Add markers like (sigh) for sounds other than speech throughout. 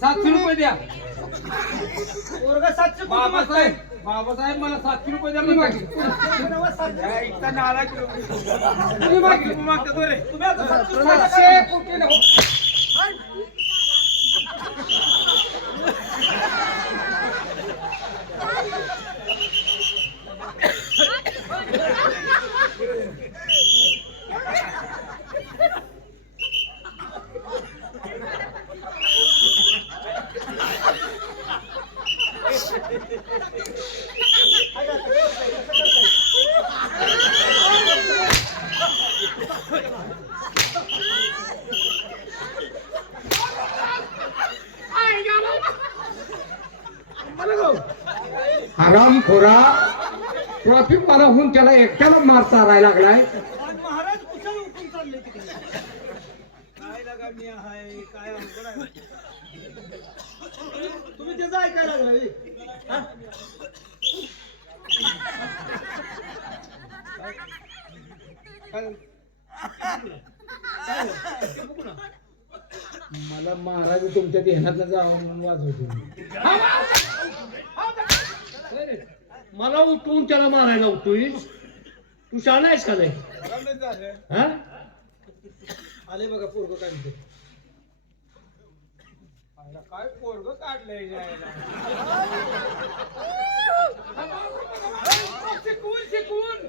सातशे रुपये द्या पोरगा सातशे मागताय. बाबासाहेब बाबासाहेब मला सातशे रुपये द्या म्हणजे नवा सातशे. इतका नालायक लोक. तुम्ही मागे- मागता तो रे. तुम्ही आता सातशे रुपये सातशे नको. खोरा ट्रॉफिक मला होऊन त्याला एकट्याला मार चारायला लागलाय. तुम्ही त्याचं ऐकायला लागला. हा? मला महाराज तुमच्या ध्यानात जाऊन वाजवतो मला उठवून त्याला मारायला उठतोयस तू शाळा आहेस का नाही? हा? आले बघा पोरग काय म्हणते काय पोरग काढलंय. शिकवून शिकवून.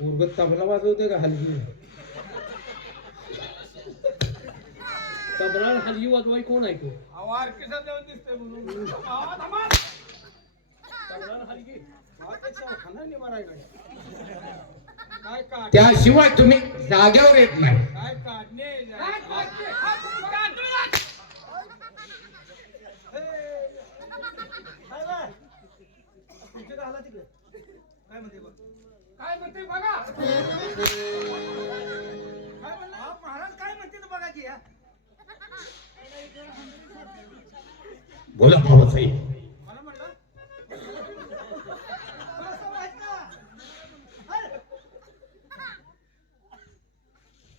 पोरग तबला वाजवते का हलगी? तबला हलगी वाजवाय कोण आहे तो अहो, ऑर्केस्ट्रात जाऊन दिसतंय म्हणून. आवा, थांबा. हा, त्याच्यावर खाना नाही मारायला. काय काढ त्याशिवाय तुम्ही जाग्यावर येत नाही काय काढणे काय? हा? तुमच्या आला तिकडे म्हणते बघ काय म्हणते बघा काय म्हणला हा, महाराज काय म्हणते बघा की हा. बोला. अरे,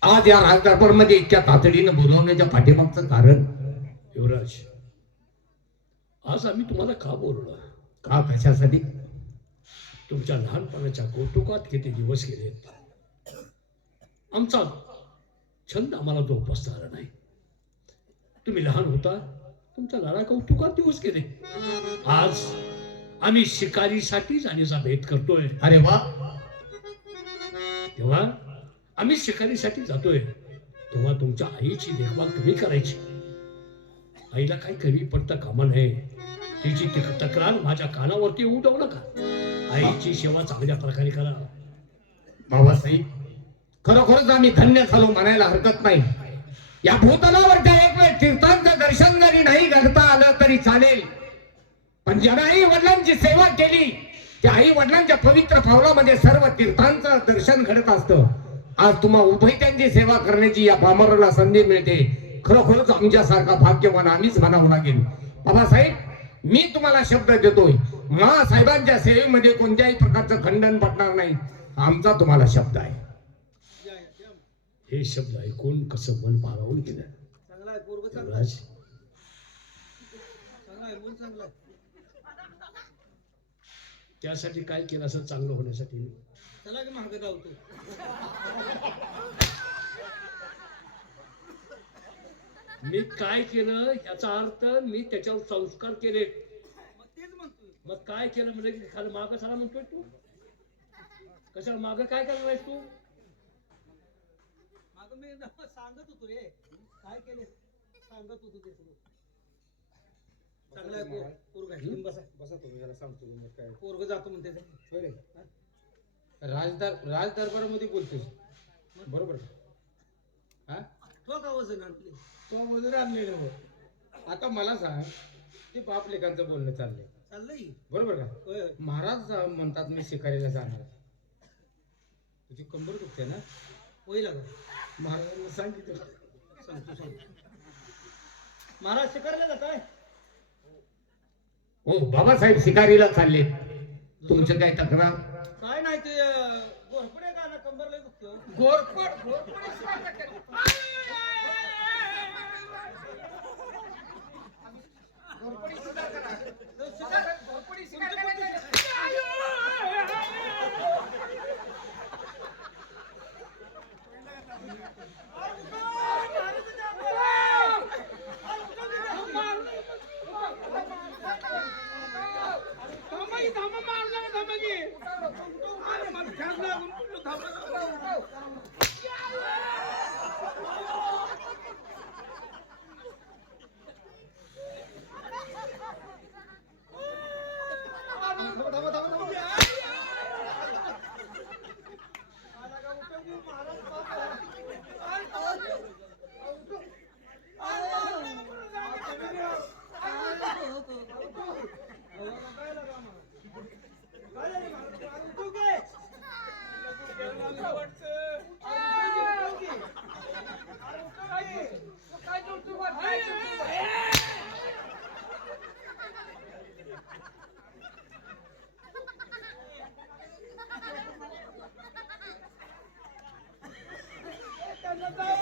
आज या राजदरबारमध्ये इतक्या तातडीनं बोलवण्याच्या पाठीमागचं कारण युवराज. आज आम्ही तुम्हाला का बोललो का कशासाठी? तुमच्या लहानपणाच्या कौतुकात किती दिवस गेलेत आमचा छंद आम्हाला जोपासता आला नाही. तुम्ही लहान होता तुमच्या लाडा कौतुकात दिवस गेले. आज आम्ही शिकारीसाठी जाण्याचा भेद करतोय. अरे वा. तेव्हा आम्ही शिकारीसाठी जातोय. तेव्हा तुमच्या आईची देखभाल तुम्ही करायची. आईला काही कमी पडता कामा नये. तिची तिक- तक्रार माझ्या कानावरती येऊ देऊ नका. आईची सेवा चांगल्या प्रकारे करा. बाबासाहेब खरोखरच आम्ही धन्य झालो म्हणायला हरकत नाही. या भूतलावरच्या एक वेळ तीर्थांचं दर्शन जरी नाही घडता आलं तरी चालेल. पण ज्यांना आई वडिलांची सेवा केली त्या आई वडिलांच्या पवित्र पावलामध्ये सर्व तीर्थांचं दर्शन घडत असतं. आज तुम्हा उभय त्यांची सेवा करण्याची या पामराला संधी मिळते. खरोखरच आमच्यासारखा भाग्यवान आम्हीच म्हणावं लागेल. बाबासाहेब मी तुम्हाला शब्द देतोय. मा साहेबांच्या सेवेमध्ये कोणत्याही प्रकारचं खंडन पडणार नाही. आमचा तुम्हाला शब्द आहे. हे शब्द ऐकून कसं मन पारावून गेलं आहे त्यासाठी काय केलं असं चांगलं होण्यासाठी? चला की महाग धावतो मी काय केलं याचा अर्थ मी त्याच्यावर संस्कार केले. मग तेच म्हणतोय. मग काय केलं? म्हणजे खाली मागं चला म्हणतोय तू. कशाला मागं? काय आहेस तू? माग मी न- सांगत होतो रे. काय केले? सांगत होतो ते सगळं. चांगला आहे पोर पोरग आहे. तुम्ही बसा. बसा तुम्ही जरा सांगतो मी काय. पोरग जातो म्हणते ते. होय रे. राजदर राज दरबारामध्ये बोलतोस बरोबर. हा? का वजन आणले? तो वजन आणलेलं हो आता मला सांग ते बाप लेखांचं बोलणं चाललंय. चाललंय? बरोबर का? होय. महाराज म्हणतात मी शिकारीला जाणार. तुझी कंबर दुखते ना? होईल अगं. महाराजांना सांगितलं सांगतो सांगतो. महाराज शिकारला काय? हो बाबासाहेब शिकारीला चालले. तुमचं काय तक्रार? काय नाही ते घोरपडे का ना कंबरला दुखतं घोरपड घोरपड. 这个木头他们都不让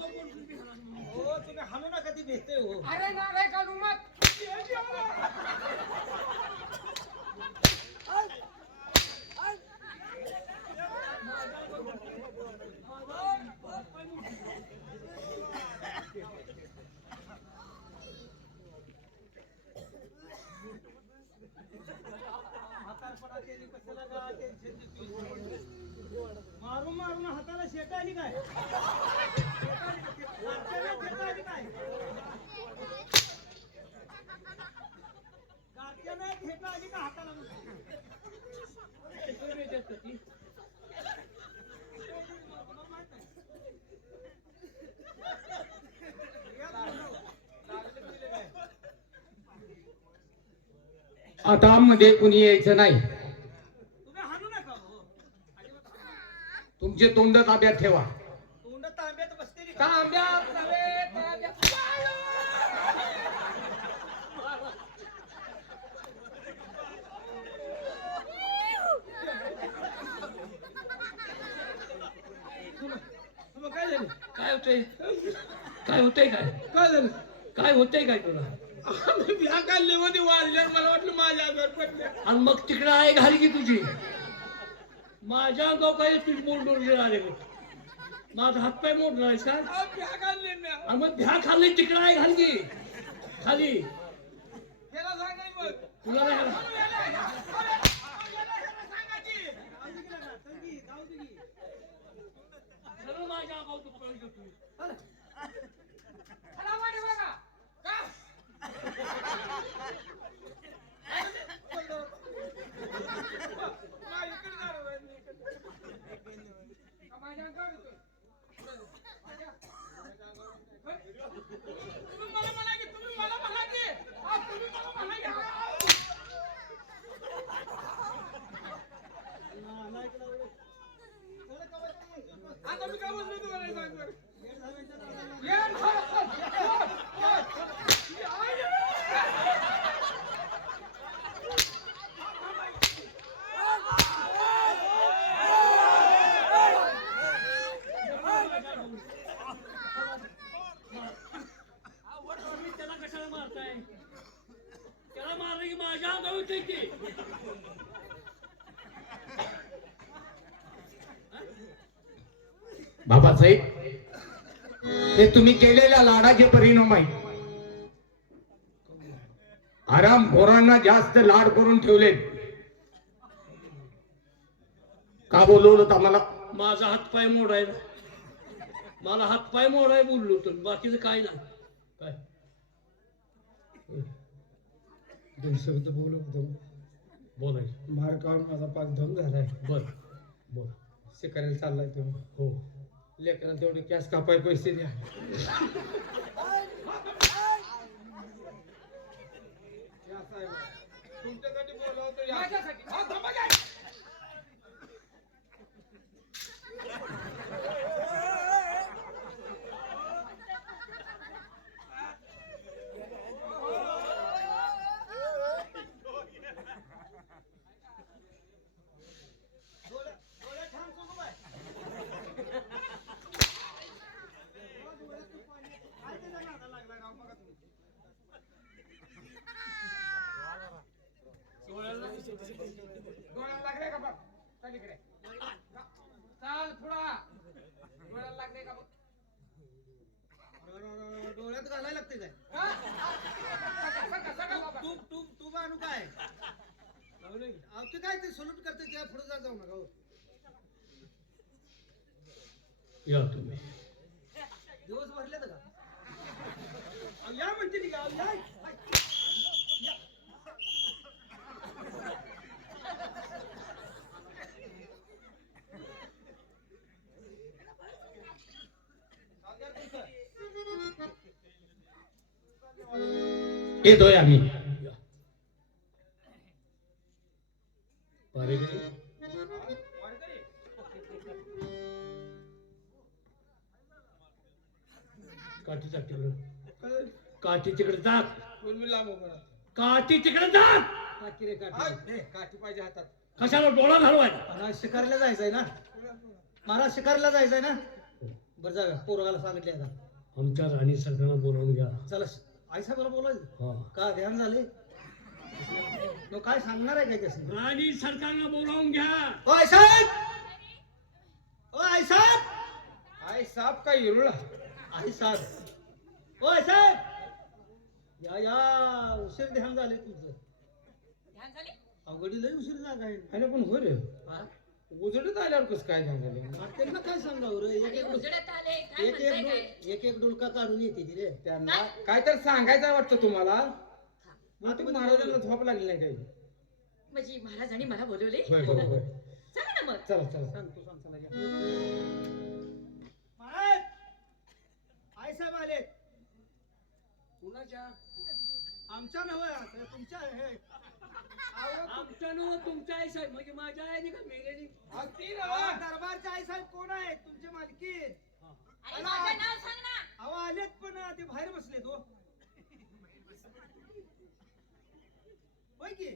हो तुम्ही हाणू नका ती भेटते हो अरे नालाय काढू मग म्हातारपणा केली कशाला का टेन्शन देतोय? मारून मारून हाताला शेटा आली काय गारठ्याला शेटा आली काय गारठ्याला शेटा आली का हाताला आता मध्ये कुणी यायचं नाही. हो. तुमचे तोंड ताब्यात ठेवा. तोंड तांब्यात झालं? काय होतंय? काय होतंय काय? काय झालं? काय होतंय काय तुला? आम्ही भ्या काढली मध्ये वाढल्यावर मला वाटलं माझ्या घर पडल्या. आणि मग तिकडं आहे घाल की तुझी? माझ्या अंगावर काय तुझी मोड मोडले आले माझा हातपाय मोडला आहेस का भ्या काढली म्या आणि मग भ्या खाल्ली तिकडं आहे घाल की खाली. त्याला सांगाय मग. तुला नाही माझ्या तू. चला वाटे बघा. का? मा इकडे जा रे, मी इकडे. का माझ्या अंगावर येतोय? तुम्ही मला म्हणा की, तुम्ही मला म्हणा की. तुम्ही मला म्हणा की. आता मी काय बोललो तुम्हाला हे सांग बरं. येड झालं. तुम्ही त्याला कशाला मारताय त्याला मारलं की माझ्या अंगावर येतंय की बाबासाहेब हे तुम्ही केलेल्या लाडाचे परिणाम आहेत आराम पोरांना जास्त लाड करून ठेवले का बोलवलं आम्हाला? माझा हातपाय मोडायला. मला हातपाय मोडाय बोललो तर बाकीचं काय नाही काय? दोन शब्द बोलायचं. मार काढून माझा पाक धम झालाय. बर बोल शिकायला चाललाय तुम्ही. हो. लेकराला तेवढे कॅश कापाय पैसे द्या. (laughs) (laughs) तुमच्यासाठी बोलवतो डोळ्याला लागले का बघ चल इकडे चाल पुढा डोळ्याला लागले का बघ लागते काय. तू तू तू आणू काय अहो, ते काय ते सलूट करते त्या पुढे जा जाऊ नका हो. या तुम्ही दिवस भरले का अहो, या म्हणते ती का अहो. या. येतोय आम्ही काठी तिकडं? काठी तिकडे राहा. काठी तिकडे टाक काठी रे काठी. हे, काठी पाहिजे हातात. कशाला डोळा घालवायला मला शिकारला जायचंय ना? मला शिकारला जायचंय ना? बरं जा पोरगाला सांगितले आता. आमच्या राणी सरकारला बोलावून घ्या. चला आई साहेबाला बोलायचं? हा. का ध्यान झाले? तो काय सांगणार आहे काय कसं राणी सरकारला बोलावून घ्या. ओ आई साहेब ओ आई साहेब आई साप का इरुळा आई साहेब ओ आई साहेब या या उशीर ध्यान झाले तुमचं ध्यान झाले? अवघडी लई उशीर जागा आहे. अरे पण हो रे. हा? उजडत आल्यावर कसं काय झालं आणि त्यांना काय सांगावं रे? एक एक उजडत आले काय एक म्हणताय एक काय? डोल- एक एक डोलका काढून येते ती रे. त्यांना काय तर सांगायचं वाटतं तुम्हाला? मग तुम्ही महाराजांना झोप लागली नाही काही? म्हणजे महाराजांनी मला बोलवले? होय होय होय. चला ना मग. चला चला. सांग तू सांग चला या. महाराज आई साहेब आले कुणाच्या? आमच्या नव्हे तुमच्या हे आमच्या नव तुमच्या आई साहेब म्हणजे माझ्या आईने का मेलेली? अगदी ना. दरबारच्या आई साहेब कोण आहेत? तुमचे मालकी आणि माझं नाव सांग ना. अहो आलेत पण ते बाहेर बसले तो होय की?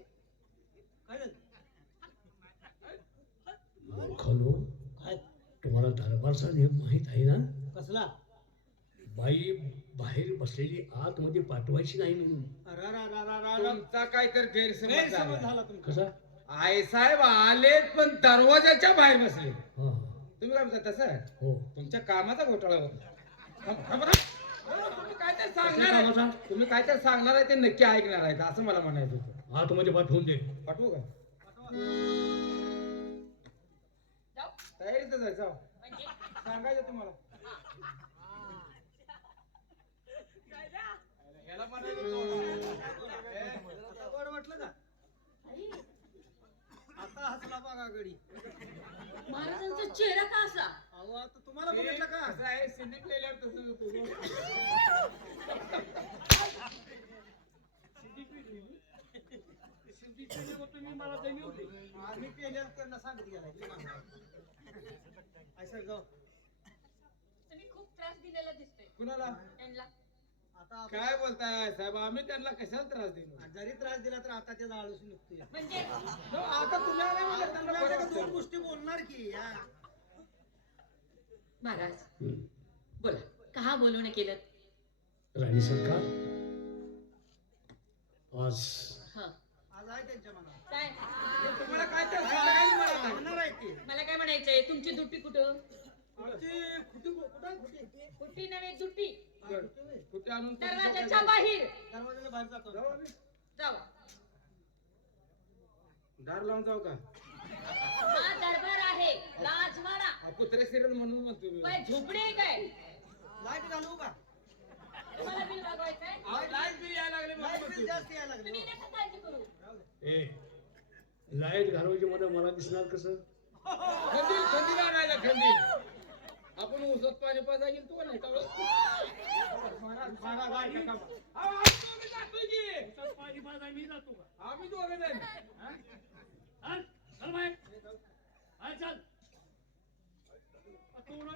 काय झालं मूर्खानो काय तुम्हाला दरबारचा नियम माहीत आहे ना? कसला? बाई बाहेर बसलेली आतमध्ये पाठवायची नाही म्हणून. अरा रा रा रा रा रा. तुमचा काहीतरी गैरसमज गैरसमज झाला. झाला तुमचा. कसा? आई साहेब आलेत पण दरवाजाच्या बाहेर बसले. हा हा. तुम्ही काय म्हणता तसं? हो. तुमच्या कामाचा घोटाळा होता. हो, तुम्ही काय तर सांगणार आहे. कामाचा? तुम्ही काय तर सांगणार आहे ते नक्की ऐकणार आहेत असं मला म्हणायचं होतं. आतमध्ये पाठवून दे. पाठवू का? जाऊ. तयारीचं जायचं. म्हणजे? सांगायचं तुम्हाला. याला. आता गोड वाटलं का? आई, आता हसला बघा गडी. महाराजांचा चेहरा का असा? अहो आता तुम्हाला बघितलं का? कसं आहे? सिंधिक लिहिल्यावर तसंच होतं. आम्ही केल्यावर त्यांना सांगत जाऊ तुम्ही खूप त्रास दिलेला दिसतोय. कुणाला? त्यांना. आता काय बोलताय साहेब? आम्ही त्यांना कशाला त्रास देऊ? जरी त्रास दिला तर आता त्याचा आळूस निघतोय. म्हणजे आता तुम्ही आले म्हणजे त्यांना दोन. गोष्टी बोलणार की या. महाराज. बोला का बोलवणं केलं? राणी सरकार? आज हा. आज आहे त्यांच्या मनात. काय? तुम्हाला काय तर सांगायला मिळत नाही. सांगणार आहे ते. मला काय म्हणायचंय तुमची दुट्टी कुठं? आमची खुटी कुठं? आहे खुटी कुट्टी नव्हे दुट्टी. कुठे आणून दरवाजाच्या बाहेर. जातो. दार लावून जाऊ का? हा दरबार आहे. राजवाडा हा, कुत्रे सिरियल म्हणून म्हणतो मी. काय झोपडी आहे काय? लाइट घालवू का? तुम्हाला बिल मागवायचंय अहो, लाइट बिल यायला लागले लाइट बिल. जास्त यायला लागले. तुम्ही हो. नका काळजी करू. राहू दे. ए लाइट घालवायची मध्ये मला दिसणार कसं? खंदील खंदील आणायला खंदील आपण ऊसात पाणी पाजा गेल तू नाही. पाणी मी जातो का? आम्ही दोघं? चल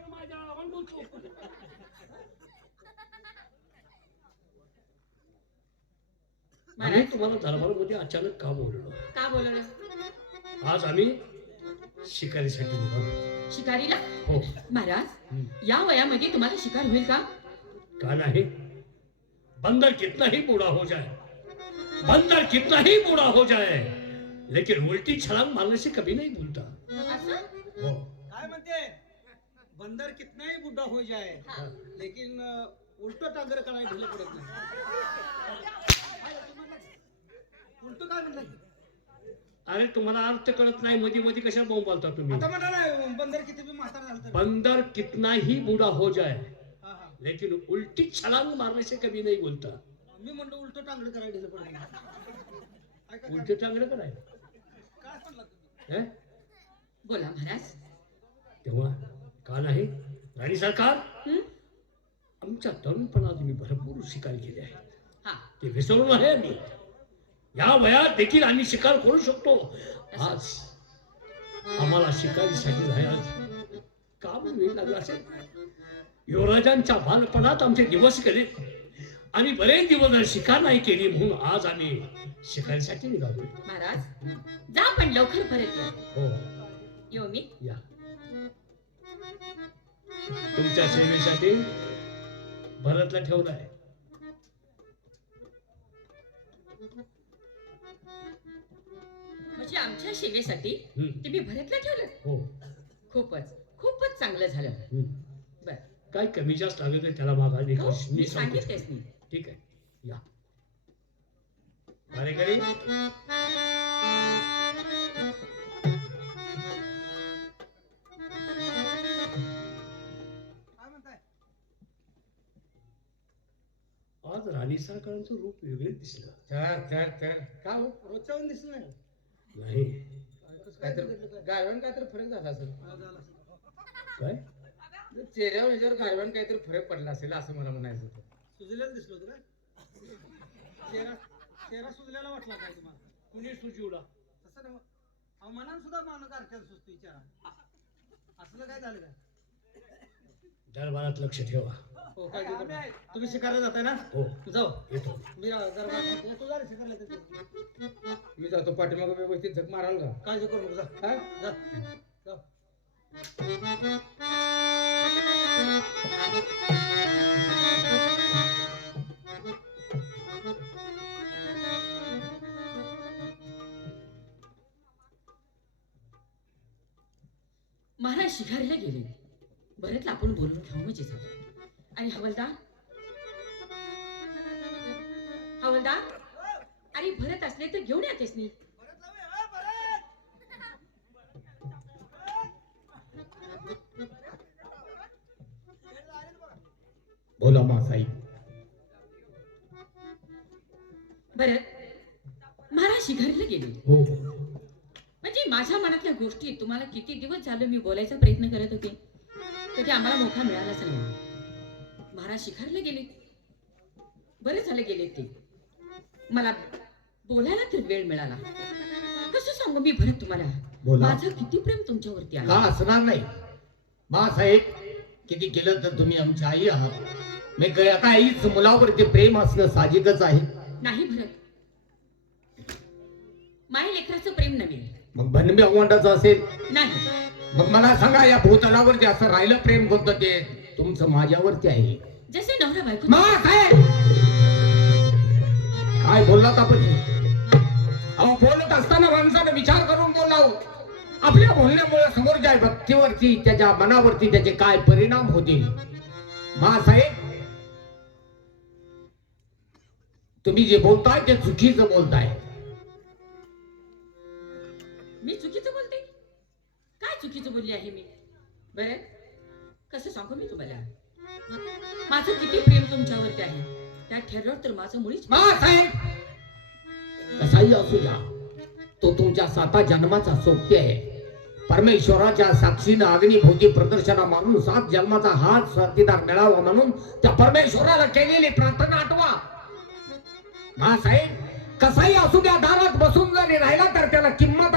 माझ्या आवाज बोलतो. आम्ही तुम्हाला दरबारामध्ये अचानक का बोललो? का बोलवलं आज आम्ही शिकारीसाठी निघालो शिकारीला? हो. महाराज हम्म. या वयामध्ये तुम्हाला शिकार होईल का? का नहीं बंदर कितना ही बूढ़ा हो जाए बंदर कितना ही बूढ़ा हो जाए लेकिन उल्टी छलांग मारने से कभी नहीं भूलता असं? हो. काय म्हणते? बंदर कितना ही बुढ़ा हो जाए हा. लेकिन उलटं टांगर करायला ढिलं पडत नाही. उलट काय म्हणलं? अरे तुम्हाला अर्थ कळत नाही. मध्ये मध्ये कशा बोंबालता तुम्ही? आता बंदर किती बी म्हातारा झालं तर. बंदर कितना ही बूढ़ा हो जाए हा, हा. लेकिन उल्टी छलांग मारने से कभी नहीं बोलता. मी म्हणतो उलट टांगड करायला ऐका उलटे टांगडं कराय काय म्हणला तुम्ही? हे? बोला महाराज. तेव्हा का नाही राणी सरकार? हं? आमच्या तरुणपणात मी भरपूर शिकार केले आहे हा. ते विसरून आहे मी या वयात देखील आम्ही शिकार करू शकतो. आज आम्हाला शिकारीसाठी जायला काम वेळ लागला असेल? युवराजांच्या बालपणात आमचे दिवस गेले. आणि बरेच दिवस शिकार नाही केली म्हणून आज आम्ही शिकारीसाठी निघालो महाराज जा पण लवकर परत या. हो. येऊ मी? या. तुमच्या सेवेसाठी भरतला ठेवलाय म्हणजे आमच्या सेवेसाठी हम्म, तुम्ही भरतला ठेवलं. हो. खूपच खूपच चांगलं झालं. हम्म. बर. काय कमी जास्त लागलं तर त्याला मागा हो मी मी सांगतो सांगितलेच नाही. ठीक आहे. या. कार्यकरी काय म्हणताय? आज राणी सरकारांचं रूप वेगळे दिसलं. तर तर तर का हो? रोजच्याहून दिसलं नाही. नाही. बिघडलं काहीतरी फरक झाला असेल. हा. काय? चेहऱ्यावर ह्याच्यावर गारव्यान काहीतरी फरक पडला असेल असं मला म्हणायचं होतं. सुजलेलं दिसलं काय चेहरा चेहरा सुजलेला वाटला काय तुम्हाला? कुणी सुचिवला तसं नाही अहो मनान सुद्धा मानक अर्थ सुचतो विचारा असलं काय झालं काय? दरबारात लक्ष ठेवा. हो काय ते- तुम्ही शिकायला जाताय ना? हो. जाऊ. येतो. मी जरा तू जा रे शिकायला तर. मी जातो पाठीमागं व्यवस्थित झक माराल का? काळजी करू नको जा. हा? जा. जाऊ. महाराज शिकारीला गेले. भरतला आपण बोलून घेऊ म्हणजे आणि हवलदार हवलदार अरे भरत असले तर घेऊन येतेस मी बोला मासाई. भरत महाराज शिकारीला गेले. हो. म्हणजे माझ्या मनातल्या गोष्टी तुम्हाला किती दिवस झालं मी बोलायचा प्रयत्न करत होते. कधी आम्हाला मोका मिळालाच नाही. महाराज शिखारला गेले. बरे झाले गेले ते. मला बोलायला तर वेळ मिळाला. कसं सांगू मी भरत तुम्हाला? माझं किती प्रेम तुमच्यावरती का आहे असणार नाही? बाळासाहेब किती केलं तर तुम्ही आमची आई आहात. मी काय आता आईच मुलावरती प्रेम असणं साहजिकच आहे. नाही भरत. माय लेकराचं प्रेम नव्हे. मग बनबी अवंडाचं असेल. नाही. मला सांगा या भूतलावरती असं राहिलं प्रेम कोणतं ते? तुमचं माझ्यावरती आहे. जसे नवरा बायको काय बोललात आपण? अहो बोलत असताना माणसानं विचार करून बोलावं. आपल्या बोलण्यामुळे समोरच्या व्यक्तीवरती त्याच्या मनावरती त्याचे काय परिणाम होतील? बाळासाहेब तुम्ही जे बोलताय ते चुकीचं बोलताय. बोलली आहे मी. बर? कसं सांगू मी तुम्हाला? माझं किती प्रेम तुमच्यावरती आहे. त्या ठरलं तर माझं मुळीच कसाही असू द्या. तो तुमच्या साता जन्माचा सोबती आहे. परमेश्वराच्या साक्षीनं अग्निभोवती प्रदर्शना मारून सात जन्माचा हात साथीदार मिळावा म्हणून त्या परमेश्वराला केलेली प्रार्थना आठवा. बाळासाहेब कसाही असू द्या दारात बसून जरी राहिला तर त्याला किंमत